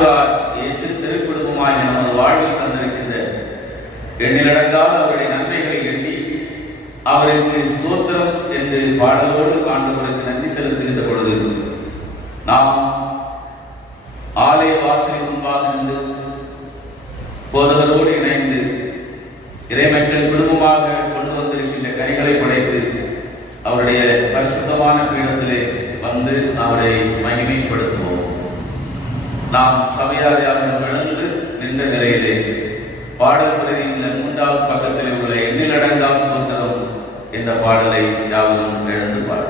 இயேசு திருக்குடும்பமாய் நமது வாழ்வில் தந்திருக்கின்ற எண்ணிலடங்காத அவருடைய நன்மைகளை எண்ணி அவருக்கு ஸ்தோத்திரம் என்று பாடலோடு ஆண்டவருக்கு நன்றி செலுத்துகின்ற பொழுது நாம் ஆலய வாசலின் முன்பாக நின்று போதகரோடு இணைந்து இறைமக்கள் குடும்பமாக கொண்டு வந்திருக்கின்ற கனிகளை படைத்து அவருடைய பரிசுத்தமான பீடத்திலே வந்து அவரை மகிமைப்படுத்துவோம். நாம் சபையாரியாக விழுந்து நின்ற நிலையிலே பாடல் பிரதியில் 3வது பக்கத்தில் உள்ள எண்ணிலடங்கா ஸ்தோத்திரம் என்ற பாடலை யாவரும் எழுந்து பாட